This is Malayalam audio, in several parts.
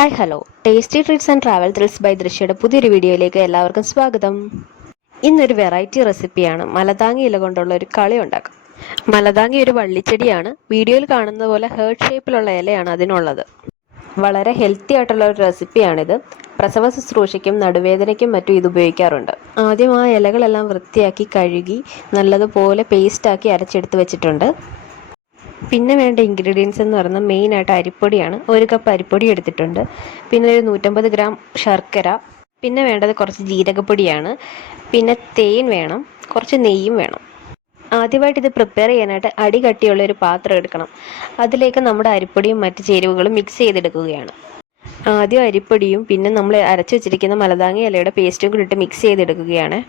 Hi hello tasty treats and travel thrills by ദൃശ്യയുടെ പുതിയൊരു വീഡിയോയിലേക്ക് എല്ലാവർക്കും സ്വാഗതം. ഇന്നൊരു വെറൈറ്റി റെസിപ്പിയാണ്. മലതാങ്ങി ഇല കൊണ്ടുള്ള ഒരു കളി ഉണ്ടാക്കാം. മലതാങ്ങി ഒരു വള്ളിച്ചെടിയാണ്. വീഡിയോയിൽ കാണുന്നത് പോലെ ഹേർട്ട് ഷേപ്പിലുള്ള ഇലയാണ് അതിനുള്ളത്. വളരെ ഹെൽത്തി ആയിട്ടുള്ള ഒരു റെസിപ്പിയാണിത്. പ്രസവ ശുശ്രൂഷയ്ക്കും നടുവേദനയ്ക്കും മറ്റും ഇത് ഉപയോഗിക്കാറുണ്ട്. ആദ്യം ആ ഇലകളെല്ലാം വൃത്തിയാക്കി കഴുകി നല്ലതുപോലെ പേസ്റ്റാക്കി അരച്ചെടുത്ത് വെച്ചിട്ടുണ്ട്. പിന്നെ വേണ്ട ഇൻഗ്രീഡിയൻസ് എന്ന് പറയുന്നത് മെയിനായിട്ട് അരിപ്പൊടിയാണ്. 1 കപ്പ് അരിപ്പൊടി എടുത്തിട്ടുണ്ട്. പിന്നെ ഒരു 150 ഗ്രാം ശർക്കര. പിന്നെ വേണ്ടത് കുറച്ച് ജീരകപ്പൊടിയാണ്. പിന്നെ തേൻ വേണം, കുറച്ച് നെയ്യും വേണം. ആദ്യമായിട്ട് ഇത് പ്രിപ്പയർ ചെയ്യാനായിട്ട് അടി കട്ടിയുള്ള ഒരു പാത്രം എടുക്കണം. അതിലേക്ക് നമ്മുടെ അരിപ്പൊടിയും മറ്റ് ചേരുവകളും മിക്സ് ചെയ്തെടുക്കുകയാണ്. ആദ്യം അരിപ്പൊടിയും പിന്നെ നമ്മൾ അരച്ചു വെച്ചിരിക്കുന്ന മലതാങ്ങി ഇലയുടെ പേസ്റ്റും കൂടി ഇട്ട് മിക്സ് ചെയ്തെടുക്കുകയാണ്.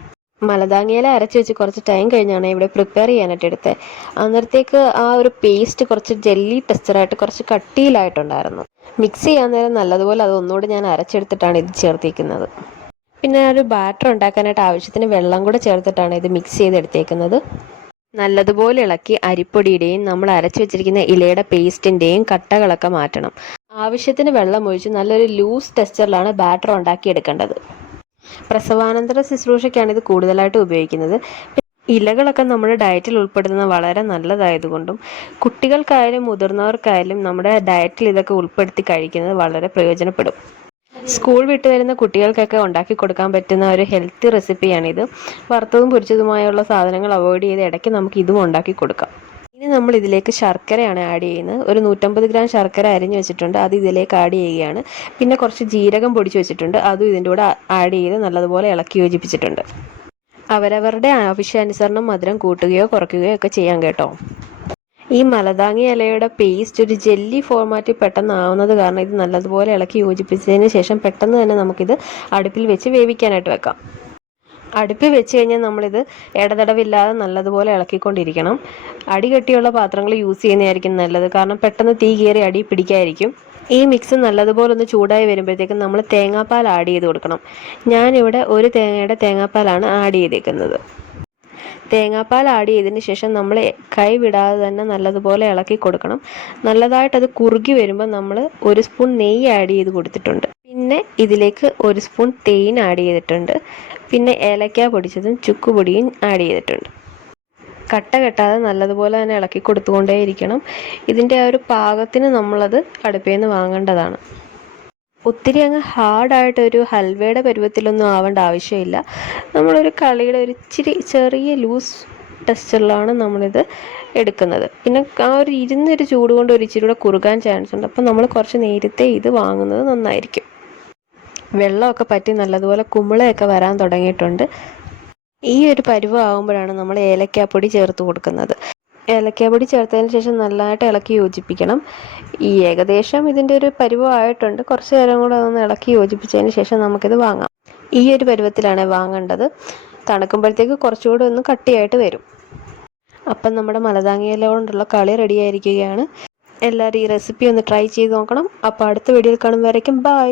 മലതാങ്ങിയില അരച്ച് വെച്ച് കുറച്ച് ടൈം കഴിഞ്ഞാണ് ഇവിടെ പ്രിപ്പയർ ചെയ്യാനായിട്ട് എടുത്തത്. അന്നേരത്തേക്ക് ആ ഒരു പേസ്റ്റ് കുറച്ച് ജെല്ലി ടെക്സ്ചറായിട്ട് കുറച്ച് കട്ടിയിലായിട്ടുണ്ടായിരുന്നു. മിക്സ് ചെയ്യാൻ നേരം നല്ലതുപോലെ അതൊന്നുകൂടി ഞാൻ അരച്ചെടുത്തിട്ടാണ് ഇത് ചേർത്തിരിക്കുന്നത്. പിന്നെ ഒരു ബാറ്റർ ഉണ്ടാക്കാനായിട്ട് ആവശ്യത്തിന് വെള്ളം കൂടെ ചേർത്തിട്ടാണ് ഇത് മിക്സ് ചെയ്തെടുത്തേക്കുന്നത്. നല്ലതുപോലെ ഇളക്കി അരിപ്പൊടിയുടെയും നമ്മൾ അരച്ചു വെച്ചിരിക്കുന്ന ഇലയുടെ പേസ്റ്റിൻ്റെയും കട്ടകളൊക്കെ മാറ്റണം. ആവശ്യത്തിന് വെള്ളം ഒഴിച്ച് നല്ലൊരു ലൂസ് ടെക്സ്ചറിലാണ് ബാറ്റർ ഉണ്ടാക്കിയെടുക്കേണ്ടത്. പ്രസവാനന്തര ശുശ്രൂഷയ്ക്കാണ് ഇത് കൂടുതലായിട്ട് ഉപയോഗിക്കുന്നത്. ഇലകളൊക്കെ നമ്മുടെ ഡയറ്റിൽ ഉൾപ്പെടുത്തുന്നത് വളരെ നല്ലതായതുകൊണ്ടും കുട്ടികൾക്കായാലും മുതിർന്നവർക്കായാലും നമ്മുടെ ഡയറ്റിൽ ഇതൊക്കെ ഉൾപ്പെടുത്തി കഴിക്കുന്നത് വളരെ പ്രയോജനപ്പെടും. സ്കൂൾ വിട്ട് വരുന്ന കുട്ടികൾക്കൊക്കെ ഉണ്ടാക്കി കൊടുക്കാൻ പറ്റുന്ന ഒരു ഹെൽത്തി റെസിപ്പിയാണിത്. വറുത്തതും പൊരിച്ചതുമായുള്ള സാധനങ്ങൾ അവോയ്ഡ് ചെയ്ത് ഇടയ്ക്ക് നമുക്ക് ഇതും ഉണ്ടാക്കി കൊടുക്കാം. ഇനി നമ്മൾ ഇതിലേക്ക് ശർക്കരയാണ് ആഡ് ചെയ്യുന്നത്. ഒരു 150 ഗ്രാം ശർക്കര അരിഞ്ഞു വെച്ചിട്ടുണ്ട്, അത് ഇതിലേക്ക് ആഡ് ചെയ്യുകയാണ്. പിന്നെ കുറച്ച് ജീരകം പൊടിച്ച് വെച്ചിട്ടുണ്ട്, അതും ഇതിൻ്റെ കൂടെ ആഡ് ചെയ്ത് നല്ലതുപോലെ ഇളക്കി യോജിപ്പിച്ചിട്ടുണ്ട്. അവരവരുടെ ആവശ്യാനുസരണം മധുരം കൂട്ടുകയോ കുറയ്ക്കുകയോ ഒക്കെ ചെയ്യാം കേട്ടോ. ഈ മലതാങ്ങി ഇലയുടെ പേസ്റ്റ് ഒരു ജെല്ലി ഫോർമാറ്റിൽ പെട്ടെന്ന് ആവുന്നത് കാരണം ഇത് നല്ലതുപോലെ ഇളക്കി യോജിപ്പിച്ചതിന് ശേഷം പെട്ടെന്ന് തന്നെ നമുക്കിത് അടുപ്പിൽ വെച്ച് വേവിക്കാനായിട്ട് വെക്കാം. അടുപ്പിൽ വെച്ച് കഴിഞ്ഞാൽ നമ്മളിത് ഇടതടവില്ലാതെ നല്ലതുപോലെ ഇളക്കിക്കൊണ്ടിരിക്കണം. അടികട്ടിയുള്ള പാത്രങ്ങൾ യൂസ് ചെയ്യുന്നതായിരിക്കും നല്ലത്, കാരണം പെട്ടെന്ന് തീ കയറി അടി പിടിക്കാതിരിക്കും. ഈ മിക്സ് നല്ലതുപോലെ ഒന്ന് ചൂടായി വരുമ്പോഴത്തേക്കും നമ്മൾ തേങ്ങാപ്പാൽ ആഡ് ചെയ്ത് കൊടുക്കണം. ഞാനിവിടെ ഒരു തേങ്ങയുടെ തേങ്ങാപ്പാലാണ് ആഡ് ചെയ്തേക്കുന്നത്. തേങ്ങാപ്പാൽ ആഡ് ചെയ്തതിന് ശേഷം നമ്മൾ കൈ വിടാതെ തന്നെ നല്ലതുപോലെ ഇളക്കി കൊടുക്കണം. നല്ലതായിട്ടത് കുറുകി വരുമ്പോൾ നമ്മൾ 1 സ്പൂൺ നെയ്യ് ആഡ് ചെയ്ത് കൊടുത്തിട്ടുണ്ട്. പിന്നെ ഇതിലേക്ക് 1 സ്പൂൺ തേൻ ആഡ് ചെയ്തിട്ടുണ്ട്. പിന്നെ ഏലക്ക പൊടിച്ചതും ചുക്കുപൊടിയും ആഡ് ചെയ്തിട്ടുണ്ട്. കട്ട കെട്ടാതെ നല്ലതുപോലെ തന്നെ ഇളക്കി കൊടുത്തുകൊണ്ടേയിരിക്കണം. ഇതിൻ്റെ ആ ഒരു പാകത്തിന് നമ്മളത് അടുപ്പിൽ നിന്ന് വാങ്ങേണ്ടതാണ്. ഒത്തിരി അങ്ങ് ഹാർഡായിട്ടൊരു ഹൽവയുടെ പരുവത്തിലൊന്നും ആവേണ്ട ആവശ്യമില്ല. നമ്മളൊരു കളിയുടെ ഒരു ഇച്ചിരി ചെറിയ ലൂസ് ടെക്സ്ചറിലാണ് നമ്മളിത് എടുക്കുന്നത്. പിന്നെ ആ ഒരു ഇരുന്നൊരു ചൂട് കൊണ്ട് ഒരു ഇച്ചിരി കൂടെ കുറുകാൻ ചാൻസ് ഉണ്ട്. അപ്പം നമ്മൾ കുറച്ച് നേരത്തെ ഇത് വാങ്ങുന്നത് നന്നായിരിക്കും. വെള്ളമൊക്കെ പറ്റി നല്ലതുപോലെ കുമിളയൊക്കെ വരാൻ തുടങ്ങിയിട്ടുണ്ട്. ഈ ഒരു പരുവം ആകുമ്പോഴാണ് നമ്മൾ ഏലക്കാപ്പൊടി ചേർത്ത് കൊടുക്കുന്നത്. ഏലക്കാപ്പൊടി ചേർത്തതിന് ശേഷം നല്ലതായിട്ട് ഇളക്കി യോജിപ്പിക്കണം. ഈ ഏകദേശം ഇതിൻ്റെ ഒരു പരുവമായിട്ടുണ്ട്. കുറച്ച് നേരം കൂടെ ഒന്ന് ഇളക്കി യോജിപ്പിച്ചതിന് ശേഷം നമുക്കിത് വാങ്ങാം. ഈ ഒരു പരുവത്തിലാണ് വാങ്ങേണ്ടത്. തണുക്കുമ്പോഴത്തേക്ക് കുറച്ചുകൂടെ ഒന്ന് കട്ടിയായിട്ട് വരും. അപ്പം നമ്മുടെ മലതാങ്ങി ഇല കൊണ്ടുള്ള കളി റെഡി ആയിരിക്കുകയാണ്. എല്ലാവരും ഈ റെസിപ്പി ഒന്ന് ട്രൈ ചെയ്ത് നോക്കണം. അപ്പോൾ അടുത്ത വീഡിയോയിൽ കാണുമ്പോഴേക്കും ബൈ.